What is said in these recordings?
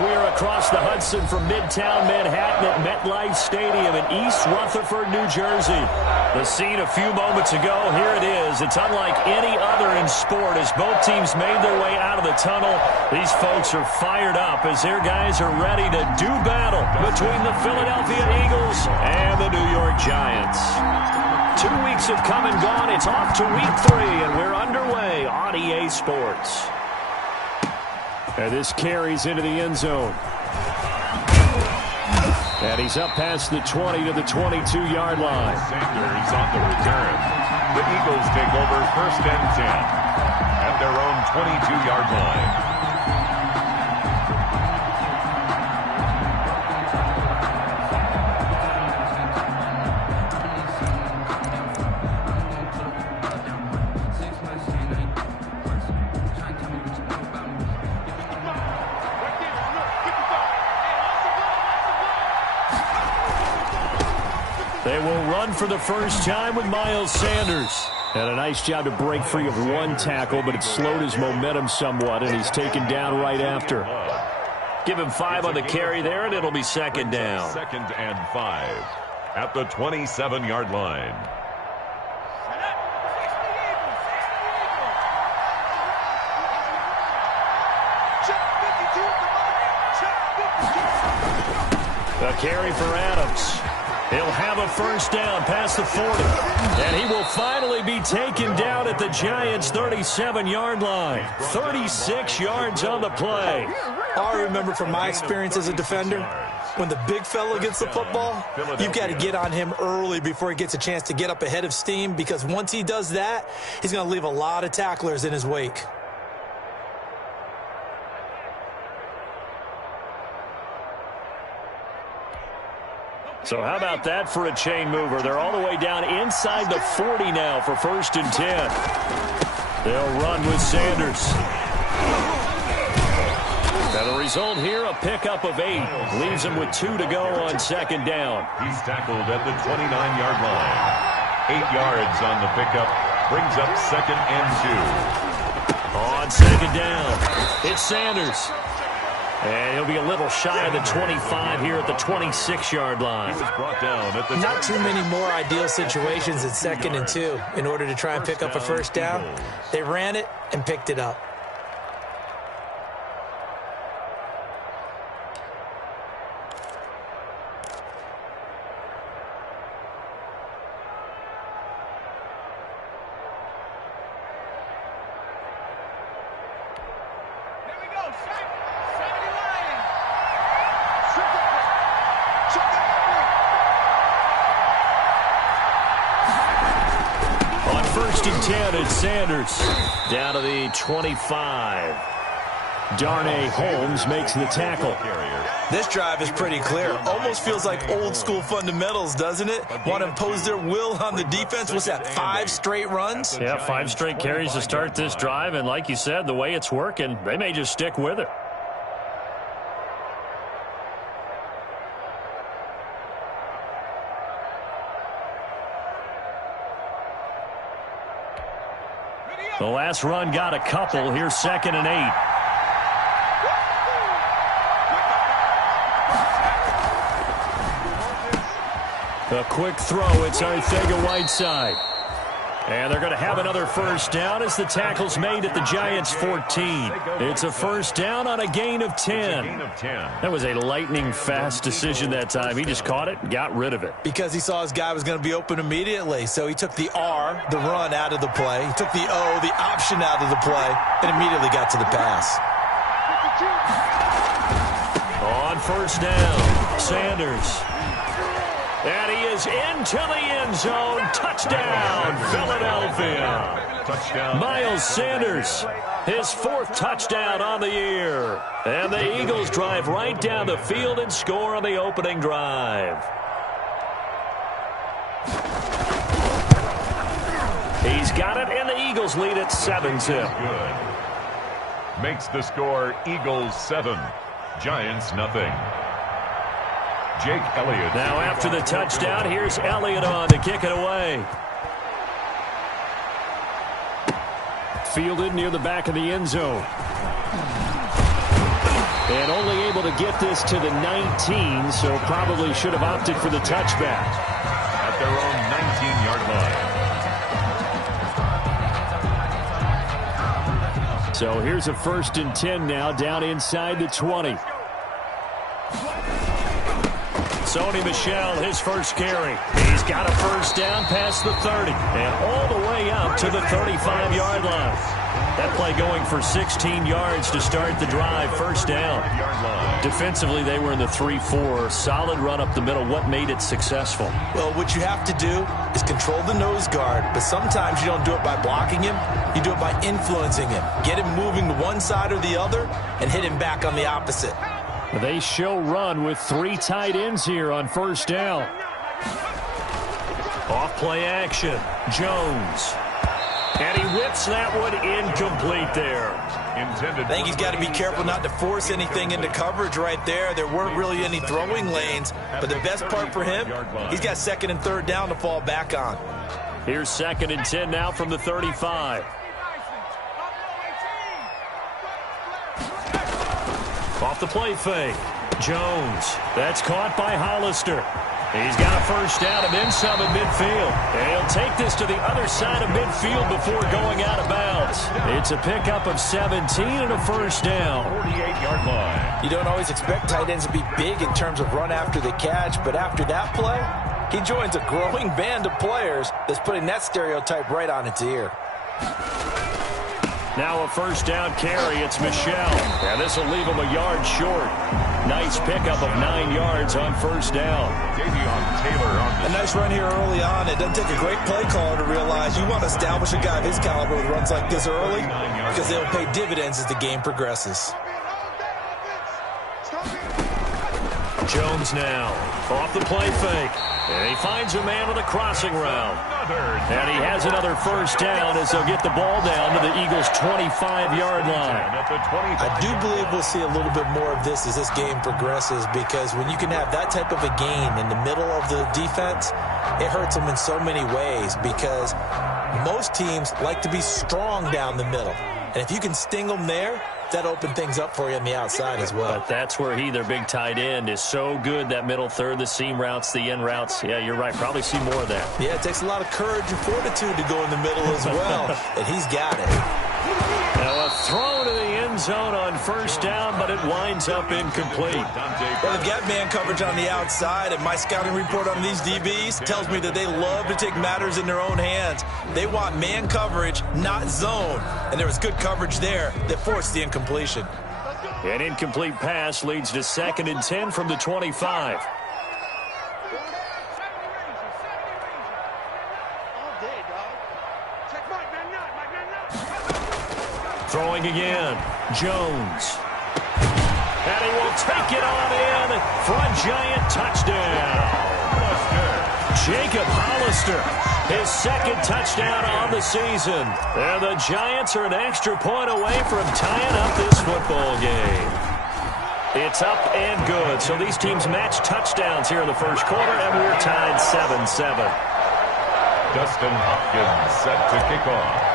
We're across the Hudson from Midtown Manhattan at MetLife Stadium in East Rutherford, New Jersey. The scene a few moments ago, here it is. It's unlike any other in sport as both teams made their way out of the tunnel. These folks are fired up as their guys are ready to do battle between the Philadelphia Eagles and the New York Giants. 2 weeks have come and gone. It's off to week 3, and we're underway on EA Sports. And this carries into the end zone. And he's up past the 20 to the 22-yard line. Sanders on the return. The Eagles take over 1st and 10 at their own 22-yard line. They will run for the first time with Miles Sanders. Had a nice job to break free of one tackle, but it slowed his momentum somewhat, and he's taken down right after. Give him 5 on the carry there, and it'll be 2nd down. 2nd and 5 at the 27-yard line. A carry for Adams. He'll have a first down past the 40. And he will finally be taken down at the Giants' 37-yard line. 36 yards on the play. All I remember from my experience as a defender, when the big fella gets the football, you've got to get on him early before he gets a chance to get up ahead of steam, because once he does that, he's going to leave a lot of tacklers in his wake. So how about that for a chain mover? They're all the way down inside the 40 now for 1st and 10. They'll run with Sanders. And the result here, a pickup of 8. Leaves him with 2 to go on 2nd down. He's tackled at the 29-yard line. 8 yards on the pickup. Brings up 2nd and 2. On 2nd down, it's Sanders. And he'll be a little shy of the 25 here at the 26-yard line. He was brought down at the Not too many more ideal situations at 2nd and 2 in order to try and pick up a first down. They ran it and picked it up. It's Sanders down to the 25. Darnay Holmes makes the tackle. This drive is pretty clear. Almost feels like old school fundamentals, doesn't it? Want to impose their will on the defense. What's that, 5 straight runs? Yeah, 5 straight carries to start this drive. And like you said, the way it's working, they may just stick with it. The last run got a couple. Here's 2nd and 8. A quick throw. It's Arcega-Whiteside. And they're going to have another first down as the tackle's made at the Giants' 14. It's a first down on a gain of 10. That was a lightning-fast decision that time. He just caught it and got rid of it. Because he saw his guy was going to be open immediately. So he took the R, the run, out of the play. He took the O, the option, out of the play, and immediately got to the pass. On first down, Sanders. And he is into the end zone. Touchdown, Philadelphia. Touchdown. Miles Sanders, his 4th touchdown on the year. And the Eagles drive right down the field and score on the opening drive. He's got it, and the Eagles lead at 7-0. Good. Makes the score Eagles 7, Giants nothing. Jake Elliott. Now after the touchdown, here's Elliott on to kick it away. Fielded near the back of the end zone. And only able to get this to the 19, so probably should have opted for the touchback. At their own 19-yard line. So here's a 1st and 10 now, down inside the 20. Sony Michel, his first carry. He's got a 1st down past the 30 and all the way up to the 35-yard line. That play going for 16 yards to start the drive. 1st down. Defensively, they were in the 3-4. Solid run up the middle. What made it successful? Well, what you have to do is control the nose guard, but sometimes you don't do it by blocking him. You do it by influencing him. Get him moving to one side or the other and hit him back on the opposite. They show run with 3 tight ends here on 1st down. Off play action. Jones. And he whips that one incomplete there. I think he's got to be careful not to force anything into coverage right there. There weren't really any throwing lanes, but the best part for him, he's got 2nd and 3rd down to fall back on. Here's 2nd and 10 now from the 35. Off the play fake. Jones. That's caught by Hollister. He's got a 1st down and then some at midfield. And he'll take this to the other side of midfield before going out of bounds. It's a pickup of 17 and a 1st down. 48-yard line. You don't always expect tight ends to be big in terms of run after the catch, but after that play, he joins a growing band of players that's putting that stereotype right on its ear. Now a 1st down carry. It's Michel. And this will leave him a yard short. Nice pickup of 9 yards on 1st down. A nice run here early on. It doesn't take a great play caller to realize you want to establish a guy of his caliber with runs like this early because they'll pay dividends as the game progresses. Jones now off the play fake. And he finds a man on the crossing route. And he has another 1st down as they'll get the ball down to the Eagles' 25-yard line. I do believe we'll see a little bit more of this as this game progresses because when you can have that type of a gain in the middle of the defense, it hurts them in so many ways because most teams like to be strong down the middle. And if you can sting them there, that opened things up for you on the outside as well. But that's where their big tight end, is so good, that middle third, the seam routes, the in routes. Yeah, you're right. Probably see more of that. Yeah, it takes a lot of courage and fortitude to go in the middle as well, and he's got it. Now a throw to the end zone on 1st down, but it winds up incomplete. Well, they've got man coverage on the outside, and my scouting report on these DBs tells me that they love to take matters in their own hands. They want man coverage, not zone. And there was good coverage there that forced the incompletion. An incomplete pass leads to 2nd and 10 from the 25. Throwing again. Jones. And he will take it on in for a giant touchdown. Jacob Hollister, his 2nd touchdown on the season. And the Giants are an extra point away from tying up this football game. It's up and good. So these teams match touchdowns here in the 1st quarter, and we're tied 7-7. Dustin Hopkins set to kick off.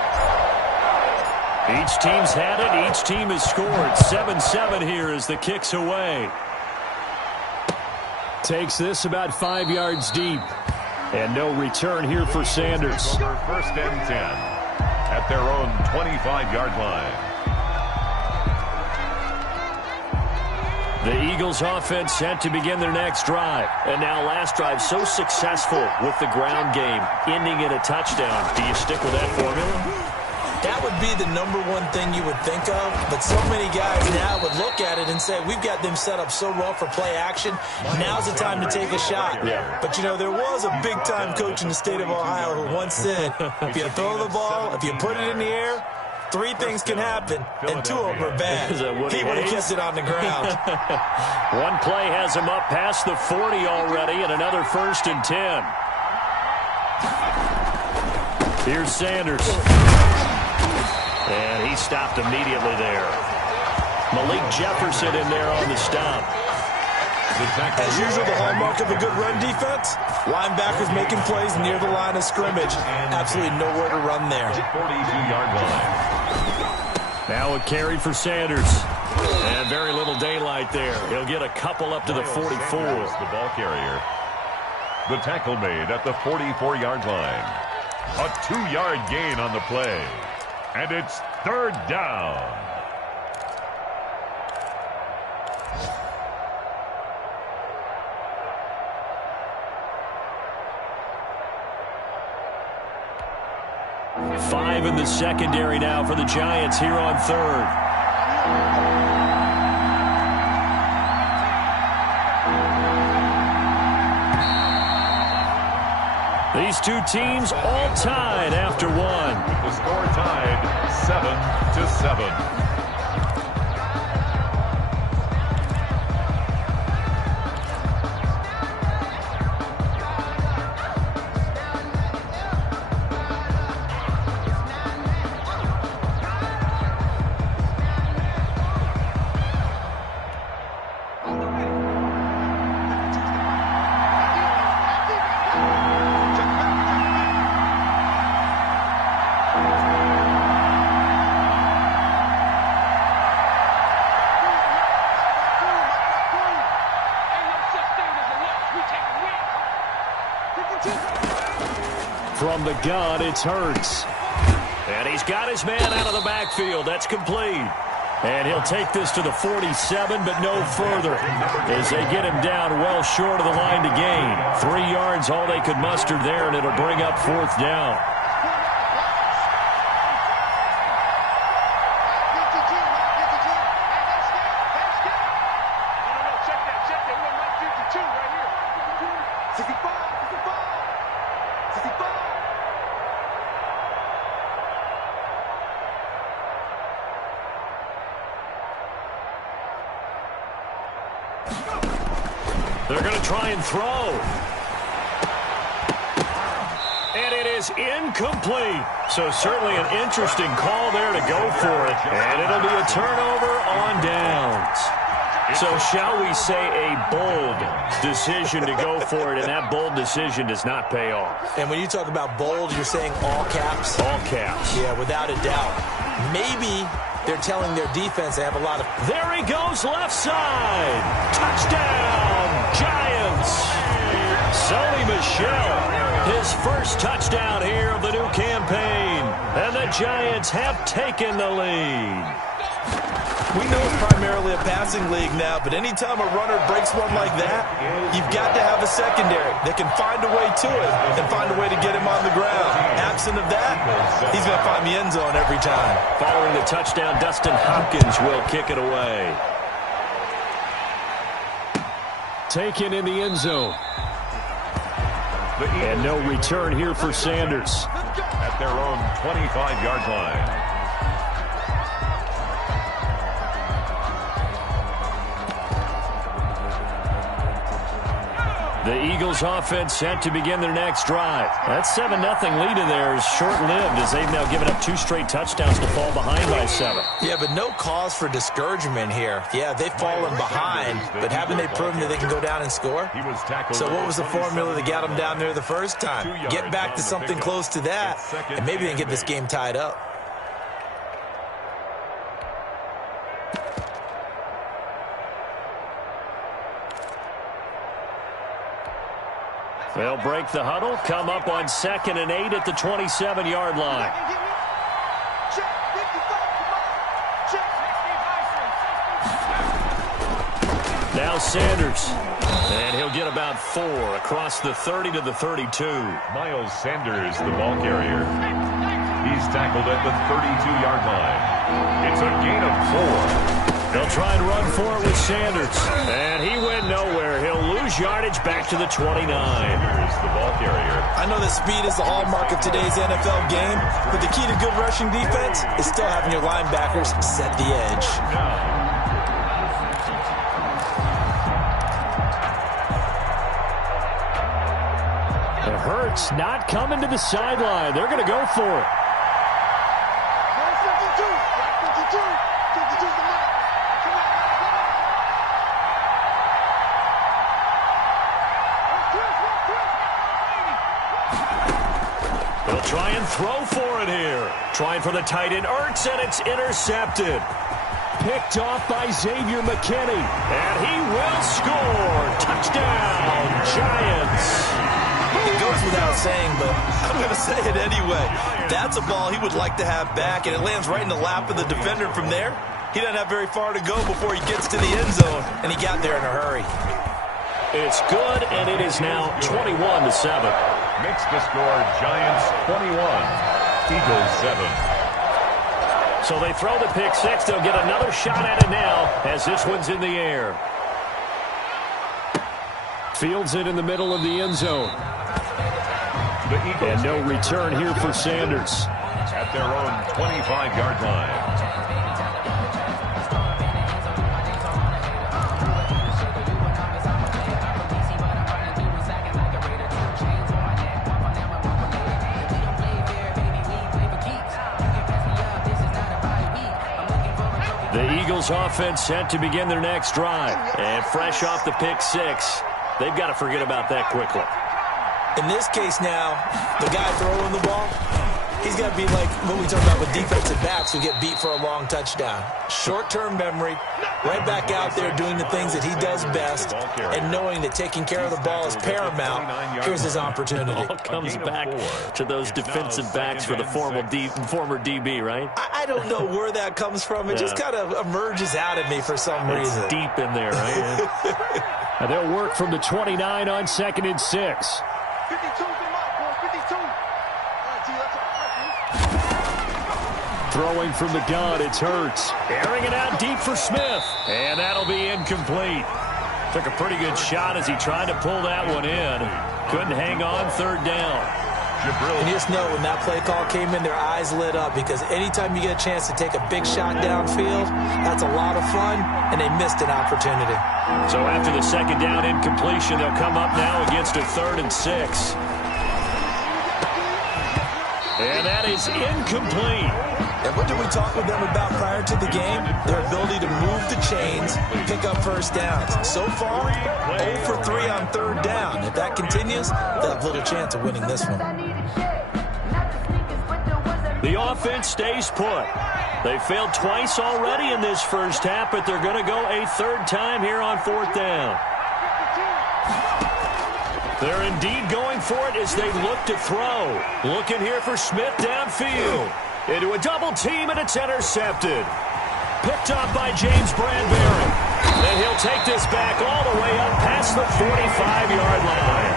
Each team's had it. Each team has scored. 7-7 here as the kick's away. Takes this about 5 yards deep. And no return here for Sanders. 1st and 10 at their own 25-yard line. The Eagles offense set to begin their next drive. And now last drive so successful with the ground game, ending in a touchdown. Do you stick with that formula? That would be the number one thing you would think of, but so many guys now would look at it and say, we've got them set up so well for play action, now's the time to take a shot. Yeah. But, you know, there was a big-time coach in the state of Ohio who once said, if you throw the ball, if you put it in the air, 3 things can happen, and 2 of them are bad. He would have kept it on the ground. One play has him up past the 40 already, and another 1st and 10. Here's Sanders. And he stopped immediately there. Malik Jefferson in there on the stop. As usual, the hallmark of a good run defense, linebackers making plays near the line of scrimmage. Absolutely nowhere to run there. 42-yard line. Now a carry for Sanders. And very little daylight there. He'll get a couple up to the 44. The ball carrier. The tackle made at the 44-yard line. A 2-yard gain on the play. And it's third down. Five in the secondary now for the Giants here on third. These two teams all tied after one. The score tied 7-7. From the gun, it's Hurts. And he's got his man out of the backfield. That's complete. And he'll take this to the 47, but no further, as they get him down well short of the line to gain. 3 yards, all they could muster there, and it'll bring up fourth down. They're going to try and throw. And it is incomplete. So certainly an interesting call there to go for it. And it'll be a turnover on downs. So shall we say a bold decision to go for it, and that bold decision does not pay off. And when you talk about bold, you're saying all caps? All caps. Yeah, without a doubt. Maybe they're telling their defense they have a lot of... There he goes, left side. Touchdown, Giants. Sonny Michel, his first touchdown here of the new campaign. And the Giants have taken the lead. We know it's primarily a passing league now, but anytime a runner breaks one like that, you've got to have a secondary that can find a way to it and find a way to get him on the ground. Absent of that, he's going to find the end zone every time. Following the touchdown, Dustin Hopkins will kick it away. Taken in the end zone. And no return here for Sanders. At their own 25-yard line. The Eagles offense set to begin their next drive. That 7-0 lead in there is short-lived as they've now given up 2 straight touchdowns to fall behind by 7. Yeah, but no cause for discouragement here. Yeah, they've fallen behind, but haven't they proven that they can go down and score? So what was the formula that got them down there the first time? Get back to something close to that, and maybe they can get this game tied up. They'll break the huddle, come up on 2nd and 8 at the 27-yard line. Now Sanders. And he'll get about 4 across the 30 to the 32. Miles Sanders, the ball carrier. He's tackled at the 32-yard line. It's a gain of 4. They'll try and run for it with Sanders. And he went nowhere. He'll lose yardage back to the 29. Sanders, the ball carrier. I know that speed is the hallmark of today's NFL game, but the key to good rushing defense is still having your linebackers set the edge. It hurts not coming to the sideline. They're going to go for it. They'll try and throw for it here. Trying for the tight end, Ertz, and it's intercepted. picked off by Xavier McKinney. And he will score. Touchdown, Giants. It goes without saying, but I'm going to say it anyway. That's a ball he would like to have back, and it lands right in the lap of the defender from there. He doesn't have very far to go before he gets to the end zone, and he got there in a hurry. It's good, and it is now 21-7. Makes the score Giants 21, Eagles 7. So they throw the pick six. They'll get another shot at it now as this one's in the air. Fields it in the middle of the end zone. And no return here for Sanders. At their own 25-yard line. The Eagles offense set to begin their next drive. And fresh off the pick six, they've got to forget about that quickly. In this case now, the guy throwing the ball, he's got to be like what we talk about with defensive backs who get beat for a long touchdown. Short-term memory, right back out there doing the things that he does best, and knowing that taking care of the ball is paramount. Here's his opportunity. All comes back to those defensive backs for the former DB, right? I don't know where that comes from. It just kind of emerges out of me for some reason. It's deep in there, right? Now they'll work from the 29 on 2nd and 6. 52's the mark, boy. 52. Throwing from the gun, it's Hurts. Airing it out deep for Smith. And that'll be incomplete. Took a pretty good shot as he tried to pull that one in. Couldn't hang on 3rd down. And you just know when that play call came in, their eyes lit up, because anytime you get a chance to take a big shot downfield, that's a lot of fun, and they missed an opportunity. So after the 2nd down incompletion, they'll come up now against a 3rd and 6. And that is incomplete. And what did we talk with them about prior to the game? Their ability to move the chains, pick up first downs. So far, 0 for 3 on 3rd down. If that continues, they'll have little chance of winning this one. The offense stays put. They failed twice already in this first half, but they're going to go a 3rd time here on 4th down. They're indeed going for it as they look to throw. Looking here for Smith downfield. Into a double team, and it's intercepted. Picked up by James Bradbury. And he'll take this back all the way up past the 45-yard line.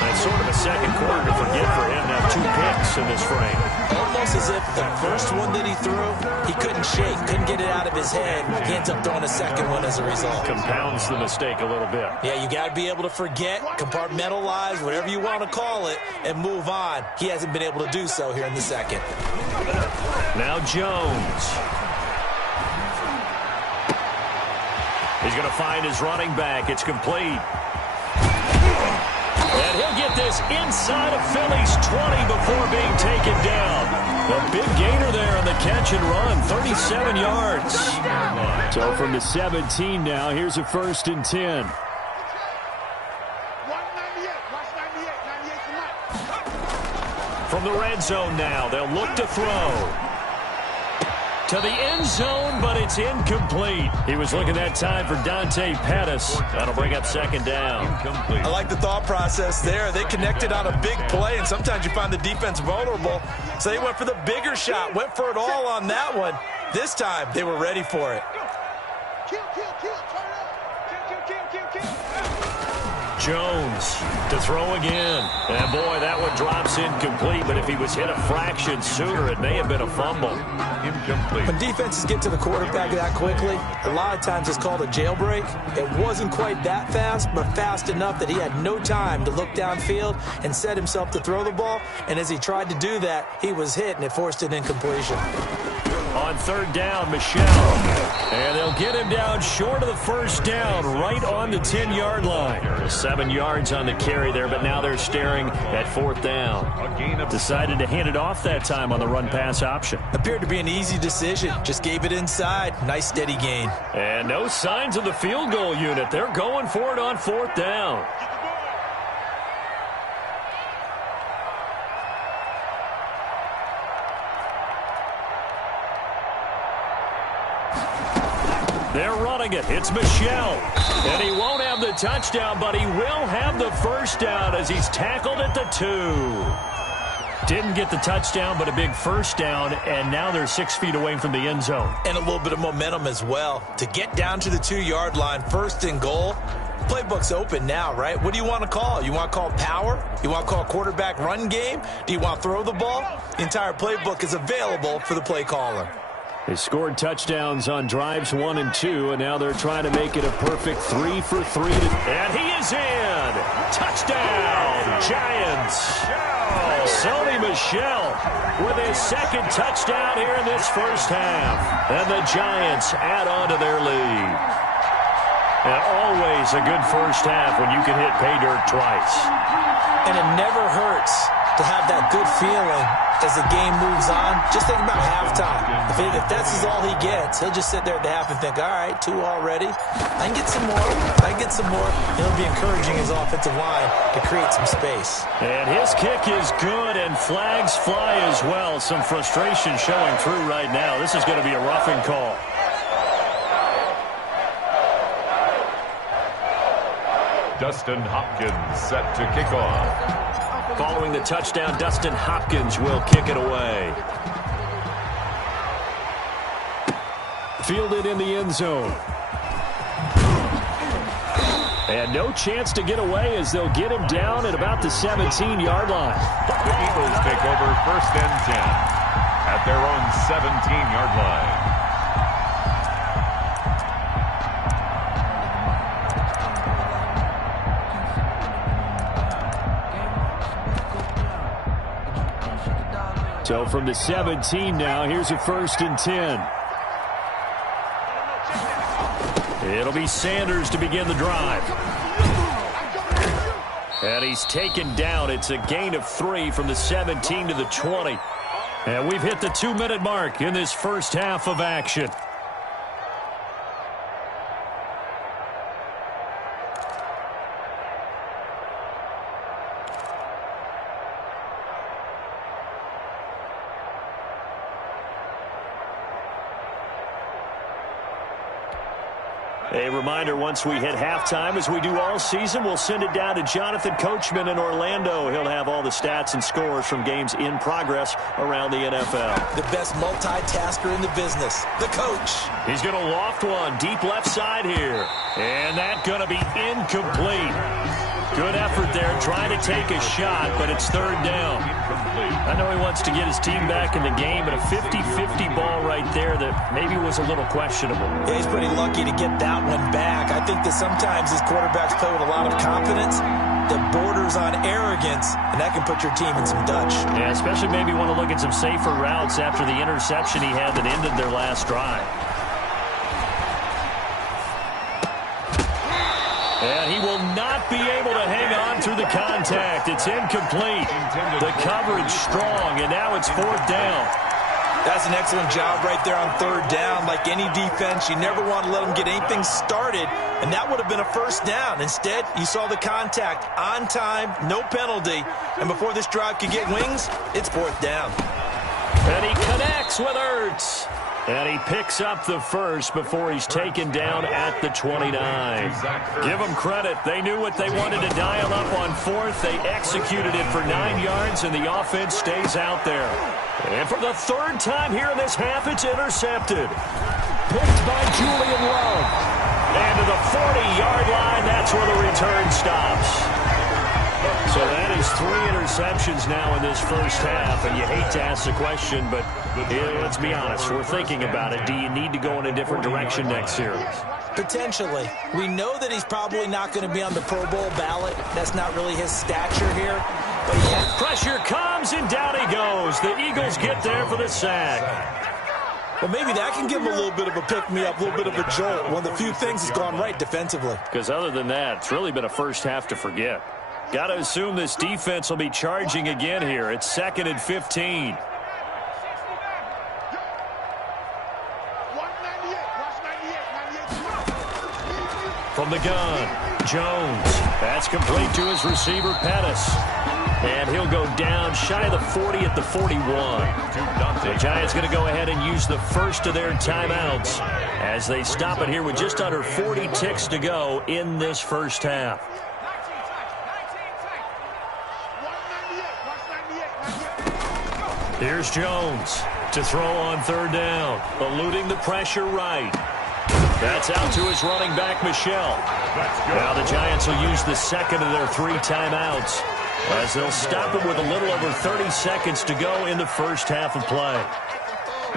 That's sort of a second quarter to forget for him to have 2 picks in this frame. Almost as if the first one that he threw, he couldn't shake, couldn't get it out of his head. He ends up throwing a second one as a result. Compounds the mistake a little bit. Yeah, you got to be able to forget, compartmentalize, whatever you want to call it, and move on. He hasn't been able to do so here in the second. Now Jones. He's going to find his running back. It's complete. And he'll get this inside of Philly's 20 before being taken down. A big gainer there on the catch and run, 37 yards. So from the 17 now, here's a 1st and 10. From the red zone now, they'll look to throw. To the end zone, but it's incomplete. He was looking that time for Dante Pettis. That'll bring up 2nd down. I like the thought process there. They connected on a big play, and sometimes you find the defense vulnerable. So they went for the bigger shot, went for it all on that one. This time, they were ready for it. Jones to throw again. And boy, that one drops incomplete, but if he was hit a fraction sooner, it may have been a fumble. Incomplete. When defenses get to the quarterback that quickly, a lot of times it's called a jailbreak. It wasn't quite that fast, but fast enough that he had no time to look downfield and set himself to throw the ball. And as he tried to do that, he was hit, and it forced an incompletion. On 3rd down, Michelle. And they'll get him down short of the 1st down, right on the 10-yard line. 7 yards on the carry there, but now they're staring at 4th down. Decided to hand it off that time on the run-pass option. Appeared to be an easy decision. Just gave it inside. Nice steady gain. And no signs of the field goal unit. They're going for it on 4th down. They're running it. It's Michel. And he won't have the touchdown, but he will have the first down as he's tackled at the 2. Didn't get the touchdown, but a big first down, and now they're 6 feet away from the end zone. And a little bit of momentum as well. To get down to the 2-yard line, first and goal, playbook's open now, right? What do you want to call? You want to call power? You want to call quarterback run game? Do you want to throw the ball? The entire playbook is available for the play caller. They scored touchdowns on drives 1 and 2, and now they're trying to make it a perfect 3 for 3. And he is in! Touchdown, Giants! Sony Michel with his second touchdown here in this first half. And the Giants add on to their lead. And always a good first half when you can hit pay dirt twice. And it never hurts to have that good feeling as the game moves on. Just think about halftime. If that's all he gets, he'll just sit there at the half and think, all right, 2 already. I can get some more. I can get some more. He'll be encouraging his offensive line to create some space. And his kick is good, and flags fly as well. Some frustration showing through right now. This is going to be a roughing call. Dustin Hopkins set to kick off. Following the touchdown, Dustin Hopkins will kick it away. Fielded in the end zone. And no chance to get away as they'll get him down at about the 17-yard line. The Eagles take over 1st and 10 at their own 17-yard line. So from the 17 now, here's a 1st and 10. It'll be Sanders to begin the drive. And he's taken down. It's a gain of 3 from the 17 to the 20. And we've hit the 2-minute mark in this first half of action. A reminder, once we hit halftime, as we do all season, we'll send it down to Jonathan Coachman in Orlando. He'll have all the stats and scores from games in progress around the NFL. The best multitasker in the business, the coach. He's going to loft one deep left side here. And that's going to be incomplete. Good effort there, trying to take a shot, but it's 3rd down. I know he wants to get his team back in the game, but a 50-50 ball right there that maybe was a little questionable. Yeah, he's pretty lucky to get that one back. I think that sometimes his quarterbacks play with a lot of confidence that borders on arrogance, and that can put your team in some Dutch. Yeah, especially maybe want to look at some safer routes after the interception he had that ended their last drive. And he will not be able to hang on through the contact. It's incomplete. The coverage strong, and now it's 4th down. That's an excellent job right there on 3rd down. Like any defense, you never want to let them get anything started, and that would have been a 1st down. Instead, you saw the contact on time, no penalty, and before this drive could get wings, it's 4th down. And he connects with Ertz. And he picks up the first before he's taken down at the 29. Give them credit. They knew what they wanted to dial up on 4th. They executed it for 9 yards, and the offense stays out there. And for the 3rd time here in this half, it's intercepted. Picked by Julian Love. And to the 40-yard line, that's where the return stops. So that is 3 interceptions now in this first half, and you hate to ask the question, but let's be honest, we're thinking about it. Do you need to go in a different direction next series? Potentially. We know that he's probably not going to be on the Pro Bowl ballot. That's not really his stature here. But yeah. Pressure comes, and down he goes. The Eagles get there for the sack. Well, maybe that can give him a little bit of a pick-me-up, a little bit of a jolt. One of the few things that's gone right defensively. Because other than that, it's really been a first half to forget. Got to assume this defense will be charging again here. It's 2nd and 15. From the gun, Jones. That's complete to his receiver, Pettis. And He'll go down shy of the 40 at the 41. The Giants going to go ahead and use the first of their timeouts as they stop it here with just under 40 ticks to go in this first half. Here's Jones to throw on third down, eluding the pressure right. That's out to his running back, Michel. Now the Giants will use the second of their 3 timeouts as they'll stop it with a little over 30 seconds to go in the first half of play.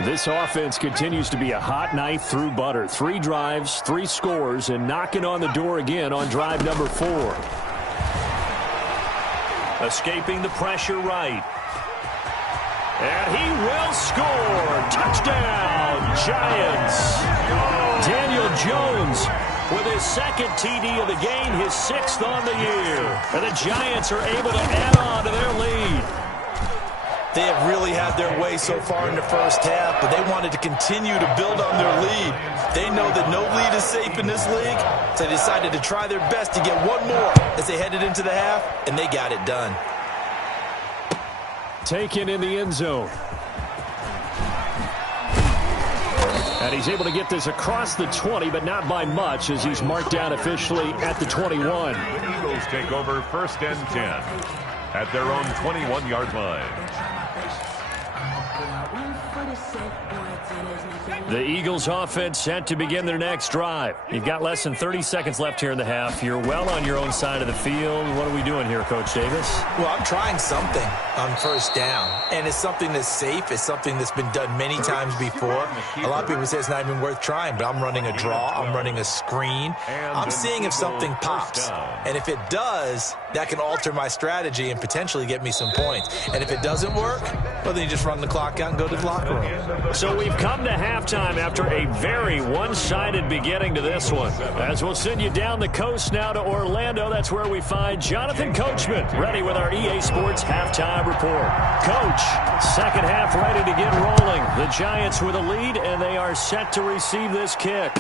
This offense continues to be a hot knife through butter. 3 drives, 3 scores, and knocking on the door again on drive number 4. Escaping the pressure right. And he will score. Touchdown, Giants. Daniel Jones with his second TD of the game, his 6th on the year. And the Giants are able to add on to their lead. They have really had their way so far in the first half, but they wanted to continue to build on their lead. They know that no lead is safe in this league, so they decided to try their best to get one more as they headed into the half, and they got it done. Taken in the end zone. And he's able to get this across the 20, but not by much as he's marked down officially at the 21. The Eagles take over 1st and 10 at their own 21-yard line. The Eagles offense set to begin their next drive. You've got less than 30 seconds left here in the half. You're well on your own side of the field. What are we doing here, Coach Davis? Well, I'm trying something on first down, and it's something that's safe. It's something that's been done many times before. A lot of people say it's not even worth trying, but I'm running a draw. I'm running a screen. I'm seeing if something pops, and if it does, that can alter my strategy and potentially get me some points. And if it doesn't work, well, then you just run the clock out and go to the locker room. So we've come to halftime after a very one-sided beginning to this one. As we'll send you down the coast now to Orlando, that's where we find Jonathan Coachman ready with our EA Sports halftime report. Coach, second half ready to get rolling. The Giants with a lead, and they are set to receive this kick.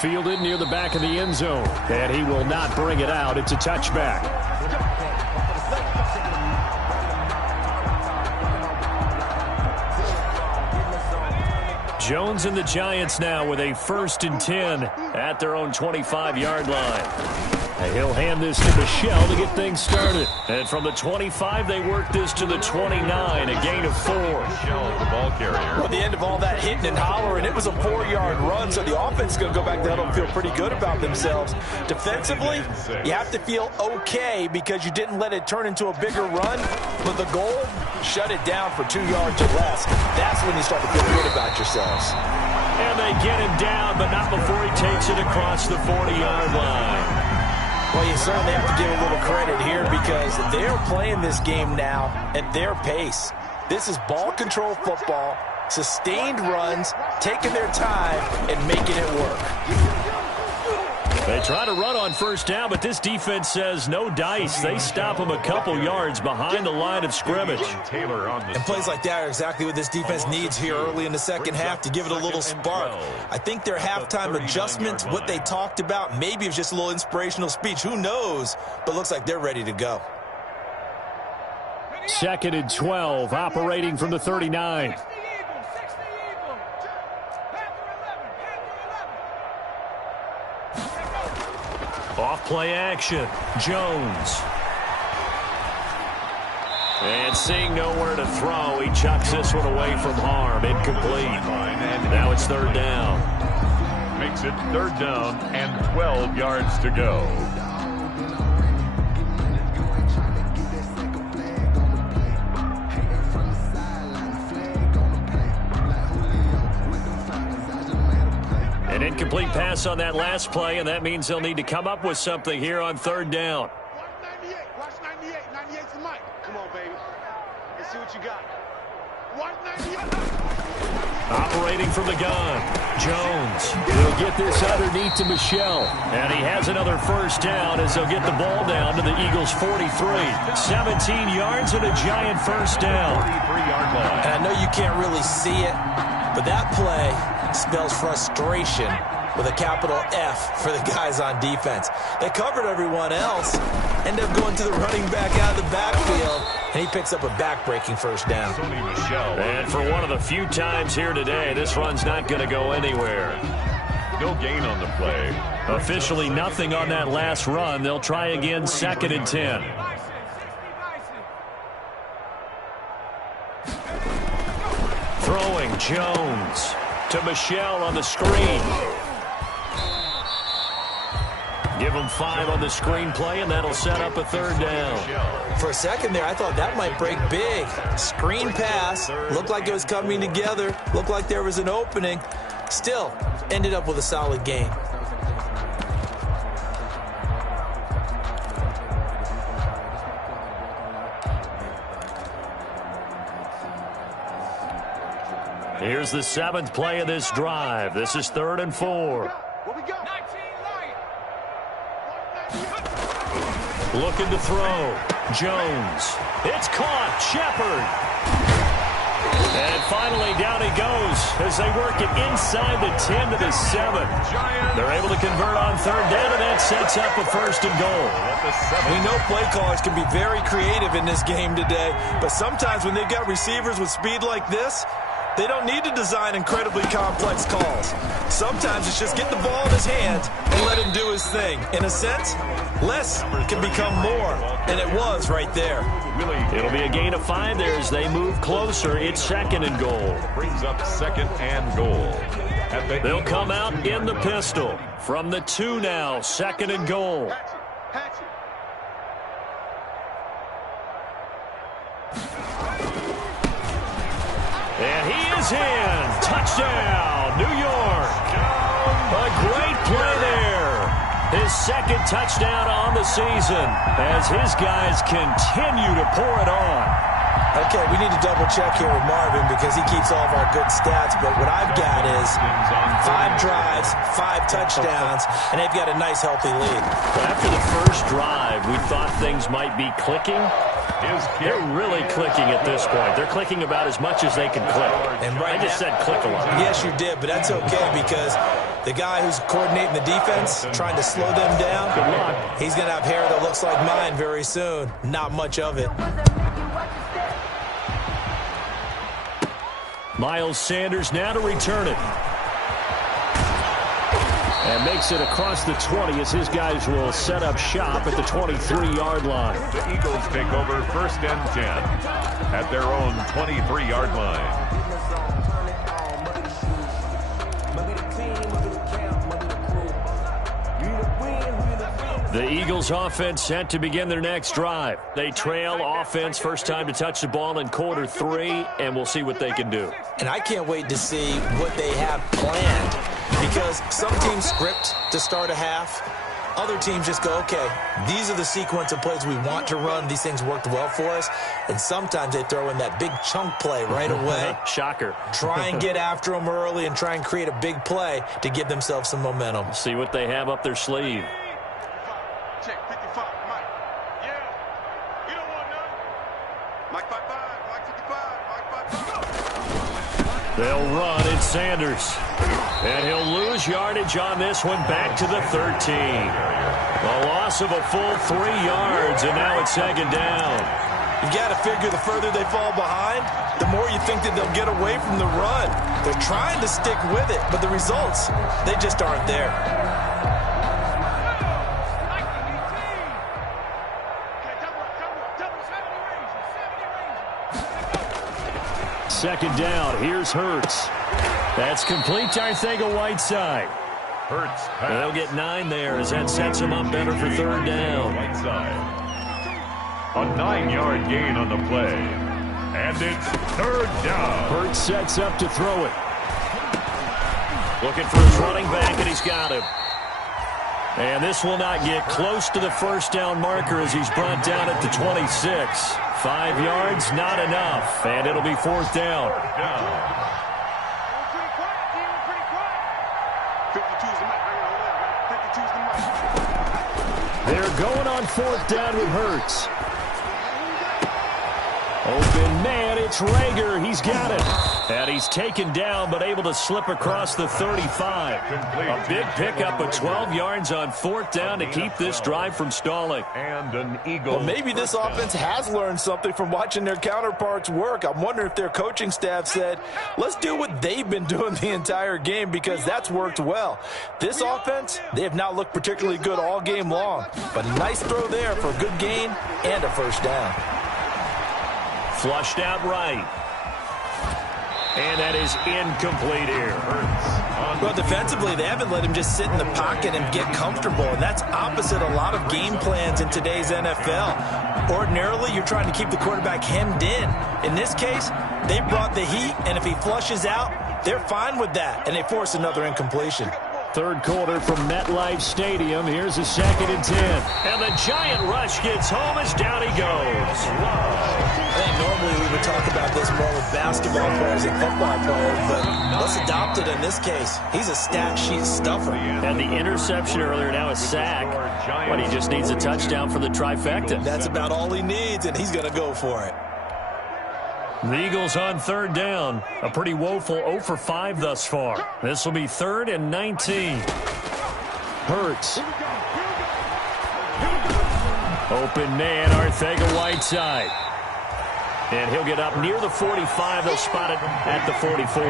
Fielded near the back of the end zone, and he will not bring it out. It's a touchback. Jones and the Giants now with a 1st and 10 at their own 25-yard line. And he'll hand this to Michel to get things started. And from the 25, they work this to the 29, a gain of 4. Michel, the ball carrier. Well, at the end of all that hitting and hollering, it was a 4-yard run, so the offense is going to go back to huddle and feel pretty good about themselves. Defensively, you have to feel okay because you didn't let it turn into a bigger run, but the goal, shut it down for 2 yards or less. That's when you start to feel good about yourselves. And they get him down, but not before he takes it across the 40-yard line. Well, you certainly have to give a little credit here because they're playing this game now at their pace. This is ball control football, sustained runs, taking their time, and making it work. They try to run on first down, but this defense says no dice. They stop them a couple yards behind the line of scrimmage. And plays like that are exactly what this defense needs here early in the second half to give it a little spark. I think their halftime adjustments, what they talked about, maybe it was just a little inspirational speech. Who knows? But looks like they're ready to go. 2nd and 12, operating from the 39. Off play action, Jones. And seeing nowhere to throw, he chucks this one away from harm, incomplete. And now it's 3rd down. Makes it 3rd down and 12 yards to go. An incomplete pass on that last play, and that means they'll need to come up with something here on 3rd down. Watch 98. 98's the mic. Come on, baby. Let's see what you got. 198. Operating from the gun, Jones. He'll get this underneath to Michel. And he has another 1st down as they'll get the ball down to the Eagles' 43. 17 yards and a giant 1st down. 33-yard line. And I know you can't really see it, but that play spells frustration with a capital F for the guys on defense. They covered everyone else, end up going to the running back out of the backfield, and he picks up a back-breaking first down. And for one of the few times here today, this run's not going to go anywhere. No gain on the play. Officially nothing on that last run. They'll try again, 2nd and 10. Throwing Jones to Michel on the screen. Give him 5 on the screen play, and that'll set up a 3rd down. For a second there, I thought that might break big. Screen pass. Looked like it was coming together. Looked like there was an opening. Still, ended up with a solid gain. Here's the 7th play of this drive. This is 3rd and 4. Looking to throw. Jones. It's caught. Shepard. And finally down he goes as they work it inside the 10 to the 7. They're able to convert on 3rd down, and that sets up a 1st and goal. We know play callers can be very creative in this game today, but sometimes when they've got receivers with speed like this, they don't need to design incredibly complex calls. Sometimes it's just get the ball in his hands and let him do his thing. In a sense, less can become more, and it was right there. It'll be a gain of 5 there as they move closer. It's 2nd and goal. Brings up 2nd and goal. They'll come out in the pistol. From the 2 now, 2nd and goal. And he is in. Touchdown, New York. A great play there. His 2nd touchdown on the season as his guys continue to pour it on. Okay, we need to double-check here with Marvin because he keeps all of our good stats, but what I've got is 5 drives, 5 touchdowns, and they've got a nice, healthy lead. After the first drive, we thought things might be clicking. They're really clicking at this point. They're clicking about as much as they can click. And right I just said click a lot. Yes, you did, but that's okay because the guy who's coordinating the defense, trying to slow them down, good luck. He's going to have hair that looks like mine very soon. Not much of it. Miles Sanders now to return it. And makes it across the 20 as his guys will set up shop at the 23-yard line. The Eagles take over 1st and 10 at their own 23-yard line. The Eagles offense set to begin their next drive. They trail offense first time to touch the ball in quarter 3, and we'll see what they can do. And I can't wait to see what they have planned because some teams script to start a half. Other teams just go, okay, these are the sequence of plays we want to run. These things worked well for us. And sometimes they throw in that big chunk play right away. Shocker. Try and get after them early and try and create a big play to give themselves some momentum. See what they have up their sleeve. Check 55, Mike. Yeah. You don't want none. Mike 55, Mike 55, Mike 55. They'll run. It's Sanders. And he'll lose yardage on this one back to the 13. A loss of a full 3 yards, and now it's 2nd down. You've got to figure the further they fall behind, the more you think that they'll get away from the run. They're trying to stick with it, but the results, they just aren't there. 2nd down. Here's Hurts. That's complete to Arcega-Whiteside. Hurts. And they'll get 9 there as that sets them up better for 3rd down. Whiteside. A 9-yard gain on the play. And it's 3rd down. Hurts sets up to throw it. Looking for his running back, and he's got him. And this will not get close to the 1st down marker as he's brought down at the 26. 5 yards, not enough, and it'll be 4th down. They're going on 4th down with Hurts. Open man It's Rager. He's got it. And he's taken down, but able to slip across the 35. A big pickup of 12 yards on 4th down to keep this drive from stalling. And an Eagle. Well, maybe this offense has learned something from watching their counterparts work. I'm wondering if their coaching staff said, let's do what they've been doing the entire game, because that's worked well. This offense, they have not looked particularly good all game long. But a nice throw there for a good gain and a first down. Flushed out right. And that is incomplete here. Well, defensively, they haven't let him just sit in the pocket and get comfortable, and that's opposite a lot of game plans in today's NFL. Ordinarily, you're trying to keep the quarterback hemmed in. In this case, they brought the heat, and if he flushes out, they're fine with that, and they force another incompletion. Third quarter from MetLife Stadium. Here's a 2nd and 10. And the giant rush gets home as down he goes. I think normally we would talk about this more with basketball players and football players, but let's adopt it in this case. He's a stat sheet stuffer. And the interception earlier, now a sack. But he just needs a touchdown for the trifecta. That's about all he needs, and he's going to go for it. The Eagles on 3rd down. A pretty woeful 0 for 5 thus far. This will be 3rd and 19. Hurts. Open man, Arcega-Whiteside. And he'll get up near the 45. They'll spot it at the 44.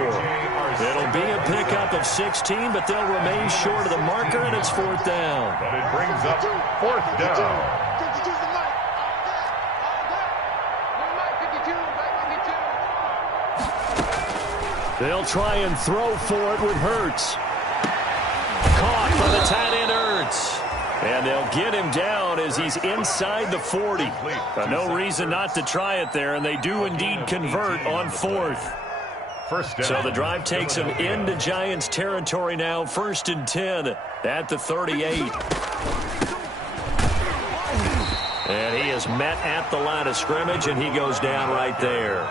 It'll be a pickup of 16, but they'll remain short of the marker, and it's 4th down. But it brings up 4th down. They'll try and throw for it with Hurts. Caught by the tight end Hurts. And they'll get him down as he's inside the 40. No reason not to try it there, and they do indeed convert on 4th. First down. So the drive takes him into Giants territory now. 1st and 10 at the 38. And he is met at the line of scrimmage, and he goes down right there.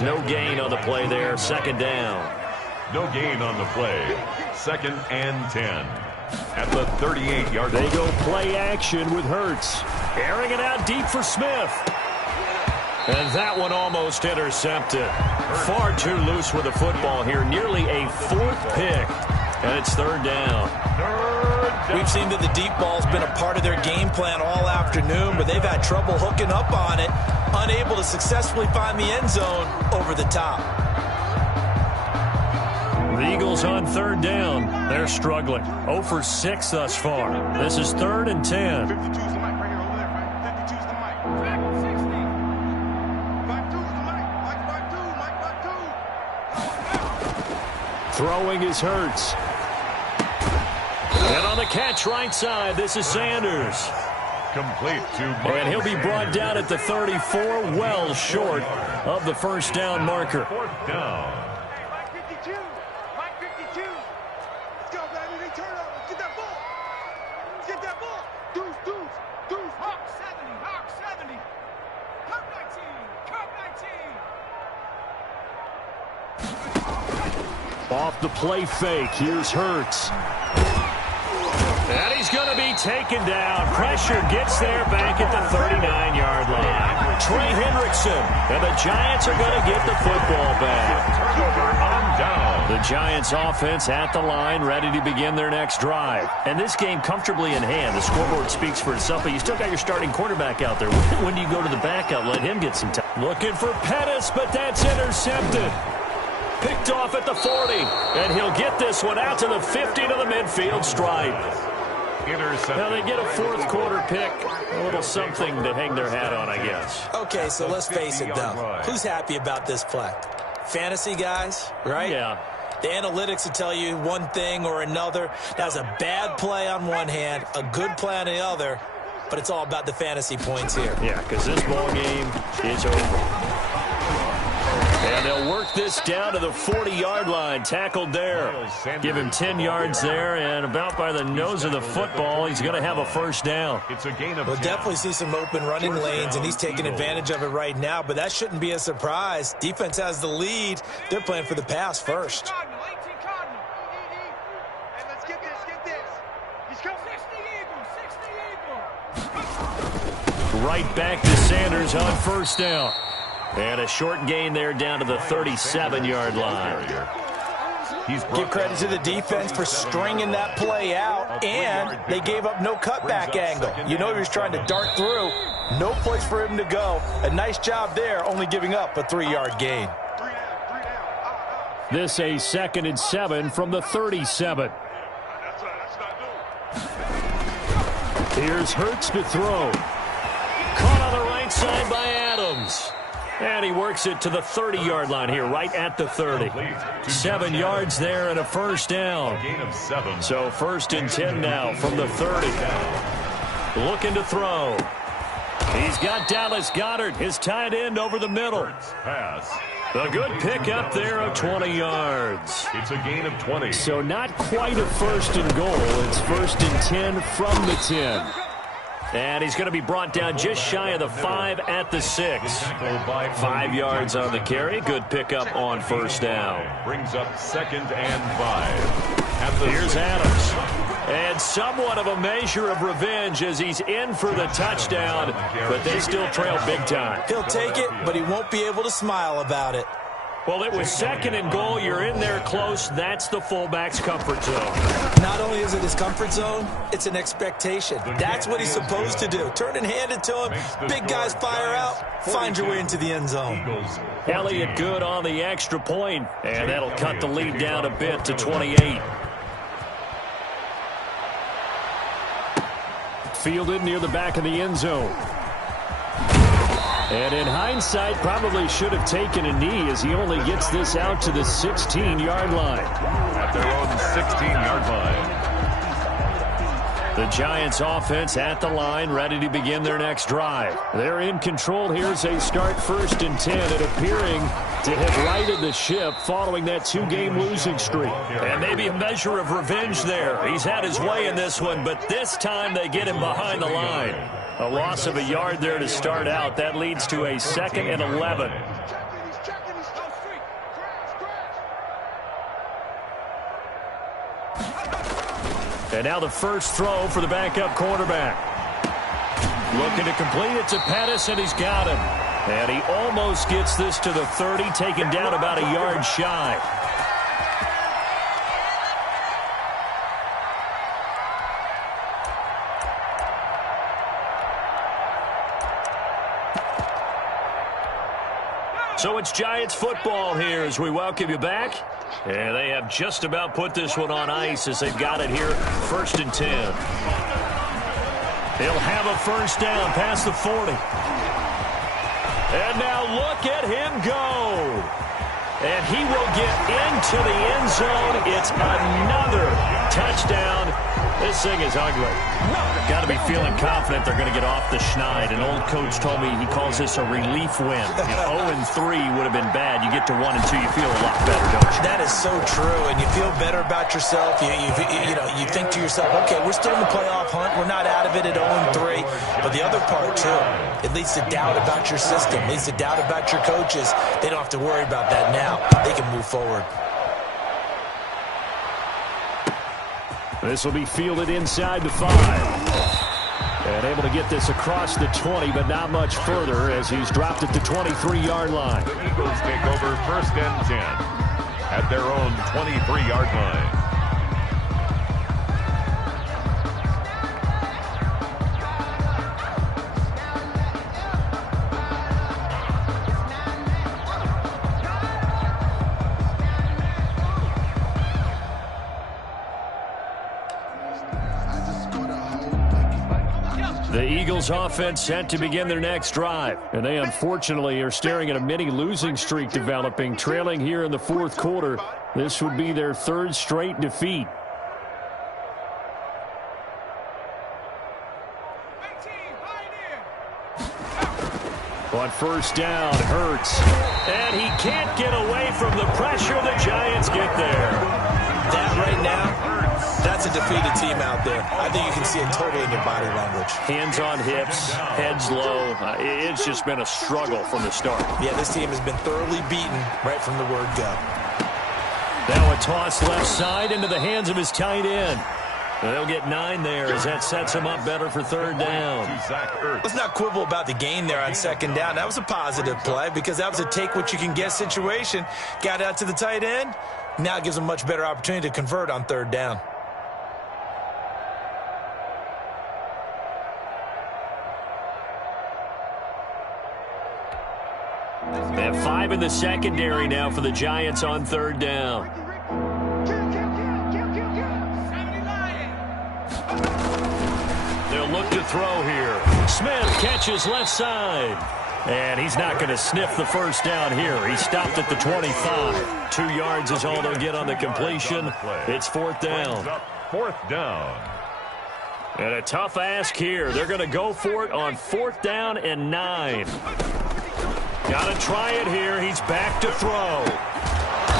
No gain on the play there. 2nd down. No gain on the play. 2nd and 10. At the 38-yard line. They go play action with Hurts. Airing it out deep for Smith. And that one almost intercepted. Far too loose with the football here. Nearly a 4th pick. And it's 3rd down. We've seen that the deep ball's been a part of their game plan all afternoon, but they've had trouble hooking up on it, unable to successfully find the end zone over the top. The Eagles on 3rd down. They're struggling. 0 for 6 thus far. This is 3rd and 10. 52's the mic right here over there, right? 52's the mic. 52's the mic. Mike 52. Throwing is Hurts. And on the catch right side, this is Sanders. Complete to And he'll be brought down at the 34, well short of the 1st down marker. 4th down. Mike 52. Mike 52. Let's go, baby. They turn up. Let's get that ball. Let's get that ball. Deuce. Hawk 70. Hawk 19. Off the play fake. Here's Hurts. And he's going to be taken down. Pressure gets there back at the 39-yard line. Trey Hendrickson. And the Giants are going to get the football back. Turnover on down. The Giants offense at the line, ready to begin their next drive. And this game comfortably in hand. The scoreboard speaks for itself, but you still got your starting quarterback out there. When do you go to the backup? Let him get some time. Looking for Pettis, but that's intercepted. Picked off at the 40. And he'll get this one out to the 50 to the midfield stripe. Now they get a 4th quarter pick. A little something to hang their hat on, I guess. Okay, so let's face it, though. Who's happy about this play? Fantasy guys, right? Yeah. The analytics will tell you one thing or another. That's a bad play on one hand, a good play on the other, but it's all about the fantasy points here. Yeah, because this ball game is over. And they'll work this down to the 40-yard line. Tackled there. Give him 10 yards there, and about by the nose of the football, he's going to have a 1st down. It's a gain of We'll 10. definitely see some open running lanes, and he's taking advantage of it right now, but that shouldn't be a surprise. Defense has the lead. They're playing for the pass first. Cardinal. Hey, let's get this. He's coming. 60 Eagle. Right back to Sanders on 1st down. And a short gain there down to the 37-yard line. Give credit to the defense for stringing that play out, and they gave up no cutback angle. You know he was trying to dart through. No place for him to go. A nice job there, only giving up a 3-yard gain. This a 2nd and 7 from the 37. Here's Hurts to throw. Caught on the right side by Adams. And he works it to the 30-yard line here, right at the 30. 7 yards there and a first down. So 1st and 10 now from the 30. Looking to throw. He's got Dallas Goedert, his tight end, over the middle. A good pickup there of 20 yards. It's a gain of 20. So not quite a 1st and goal. It's 1st and 10 from the 10. And he's going to be brought down just shy of the 5 at the 6. 5 yards on the carry. Good pickup on first down. Brings up 2nd and 5. Here's Adams. And somewhat of a measure of revenge as he's in for the touchdown, but they still trail big time. He'll take it, but he won't be able to smile about it. Well, it was 2nd and goal. You're in there close. That's the fullback's comfort zone. Not only is it his comfort zone, it's an expectation. That's what he's supposed to do. Turn and hand it to him. Big guys fire out. Find your way into the end zone. Elliott good on the extra point, and that'll cut the lead down a bit to 28. Fielded near the back of the end zone. And in hindsight, probably should have taken a knee as he only gets this out to the 16-yard line. At their own 16-yard line. The Giants offense at the line, ready to begin their next drive. They're in control here as they start 1st and 10 and appearing to have righted the ship following that 2-game losing streak. And maybe a measure of revenge there. He's had his way in this one, but this time they get him behind the line. A loss of a yard there to start out. That leads to a 2nd and 11. And now the first throw for the backup quarterback. Looking to complete it to Pettis, and he's got him. And he almost gets this to the 30, taken down about a yard shy. So it's Giants football here as we welcome you back. And they have just about put this one on ice as they've got it here, 1st and 10. He'll have a first down past the 40. And now look at him go. And he will get into the end zone. It's another touchdown. This thing is ugly. Got to be feeling confident they're going to get off the schneid. An old coach told me he calls this a relief win. If 0-3 would have been bad, you get to 1-2, you feel a lot better, don't you? That is so true, and you feel better about yourself. You think to yourself, okay, we're still in the playoff hunt. We're not out of it at 0-3. But the other part, too, it leads to doubt about your system. It leads to doubt about your coaches. They don't have to worry about that now. They can move forward. This will be fielded inside the 5. And able to get this across the 20, but not much further as he's dropped at the 23-yard line. The Eagles take over 1st and 10 at their own 23-yard line. The Eagles offense set to begin their next drive. And they unfortunately are staring at a mini losing streak developing, trailing here in the 4th quarter. This would be their 3rd straight defeat. On first down, Hurts. And he can't get away from the pressure. The Giants get there. That right now, that's a defeated team out there. I think you can see it totally in their body language. Hands on hips, heads low. It's just been a struggle from the start. Yeah, this team has been thoroughly beaten right from the word go. Now a toss left side into the hands of his tight end. They'll get 9 there as that sets them up better for third down. Let's not quibble about the gain there on second down. That was a positive play because that was a take-what-you-can-get situation. Got out to the tight end. Now it gives them a much better opportunity to convert on third down. They have 5 in the secondary now for the Giants on third down. They'll look to throw here. Smith catches left side. And he's not going to sniff the first down here. He stopped at the 25. 2 yards is all they'll get on the completion. It's fourth down. Fourth down. And a tough ask here. They're going to go for it on fourth down and 9. Got to try it here. He's back to throw.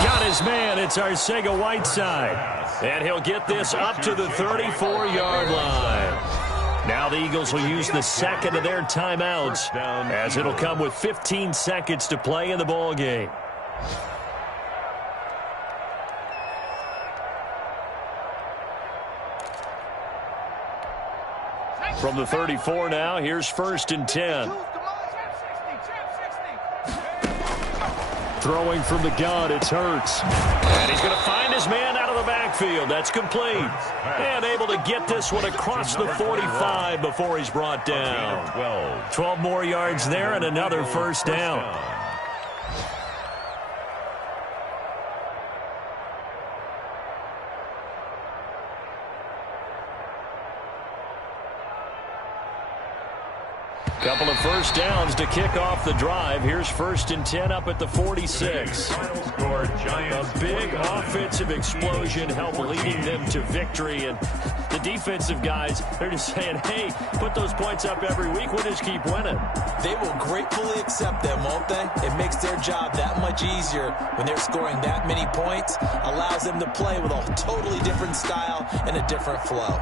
Got his man. It's Arcega-Whiteside. And he'll get this up to the 34-yard line. Now the Eagles will use the second of their timeouts as it'll come with 15 seconds to play in the ball game. From the 34 now, here's first and 10. Throwing from the gun, it's Hurts. And he's going to find his man out of the backfield. That's complete. And able to get this one across the 45 before he's brought down. 12 more yards there and another first down. Couple of first downs to kick off the drive. Here's first and 10 up at the 46. A big offensive explosion helped leading them to victory. And the defensive guys, they're just saying, hey, put those points up every week. We'll just keep winning. They will gratefully accept them, won't they? It makes their job that much easier when they're scoring that many points. Allows them to play with a totally different style and a different flow.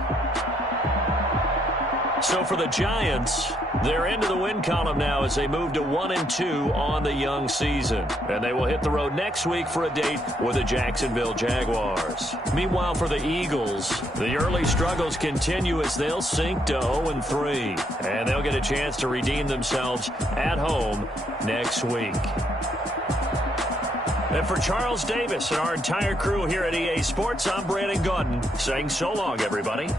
So for the Giants, they're into the win column now as they move to 1-2 on the young season. And they will hit the road next week for a date with the Jacksonville Jaguars. Meanwhile, for the Eagles, the early struggles continue as they'll sink to 0-3. And they'll get a chance to redeem themselves at home next week. And for Charles Davis and our entire crew here at EA Sports, I'm Brandon Gaudin saying so long, everybody.